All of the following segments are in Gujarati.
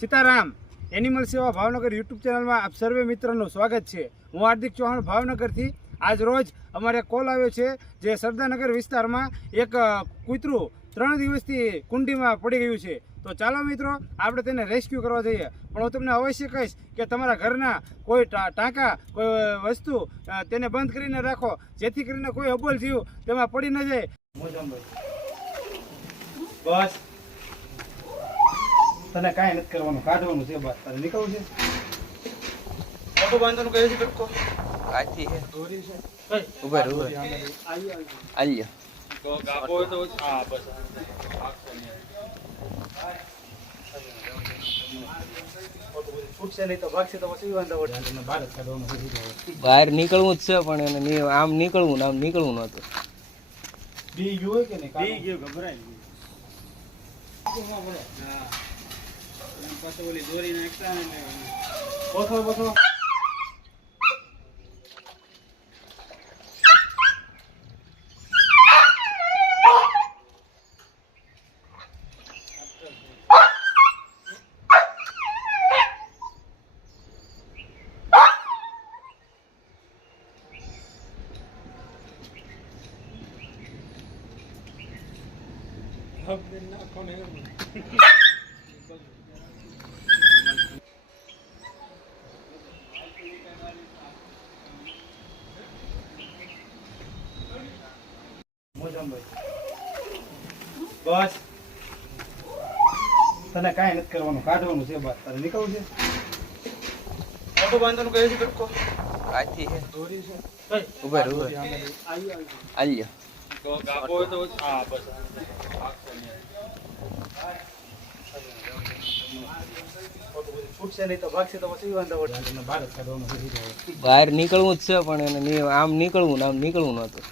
સીતારામ એનિમલ સેવા ભાવનગર યુટ્યુબ ચેનલમાં આપ સર્વે મિત્રોનું સ્વાગત છે. હું હાર્દિક ચૌહાણ ભાવનગરથી આજ રોજ અમારે કોલ આવ્યો છે જે સરદારનગર વિસ્તારમાં એક કૂતરું ત્રણ દિવસથી કુંડીમાં પડી ગયું છે. તો ચાલો મિત્રો, આપણે તેને રેસ્ક્યુ કરવા જઈએ. પણ હું તમને અવશ્ય કહીશ કે તમારા ઘરના કોઈ ટાંકા, કોઈ વસ્તુ તેને બંધ કરીને રાખો. જેથી કરીને કોઈ અબોલ જીવ તેમાં પડી ન જાય. બસ. તને કાંઈ નથી કરવાનું. કાઢવાનું છે બસ. તારે નીકળવું છે? પગ બાંધવાનું કહે છે કટકો કાચી છે. દોરી છે. ઉભર ઉભર આલ્યો તો તો હા બસ. બહાર નીકળવું જ છે પણ એને આમ નીકળવું ને આમ નીકળવું નતું બી ગયું હોય કે નહીં? બી ગયું ગભરાઈ ગયું. પછી ઓલી દોરી નાખતા બોથો બોથો બસ. તને કાંઈ નથી કરવાનું. કાઢવાનું છે બસ. તારે નીકળવું છે? પગ બાંધવાનું કહે છે કટકો કાચી હે દોરી છે. ઉભર ઉભર આલ્યો તો ગાભો હોય તો હા બસ. બહાર નીકળવું જ છે પણ એને આમ નીકળવું ને આમ નીકળવું નતું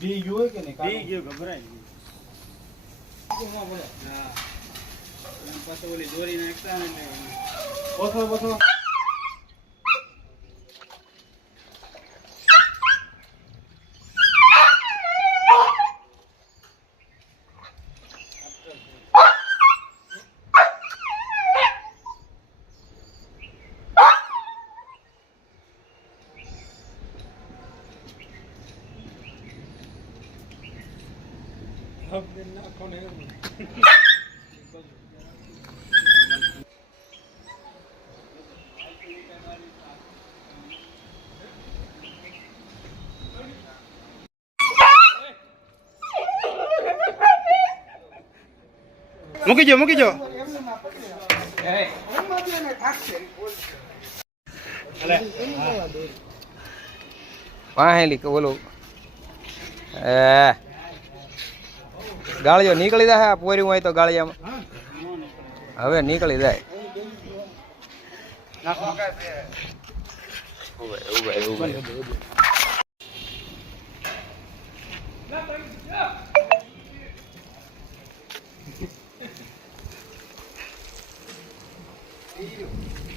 બી ગયું હોય કે નહીં? બી ગયું ગભરાઈ ગયું. પછી ઓલી દોરી નાખતા બોથો બોથો મૂકી જો મૂકી જો વાહેલી કે ઓલું એ ગાળિયો નીકળી જાય આ પોરી હોય તો ગાળિયામાં હવે નીકળી જાય Thank you.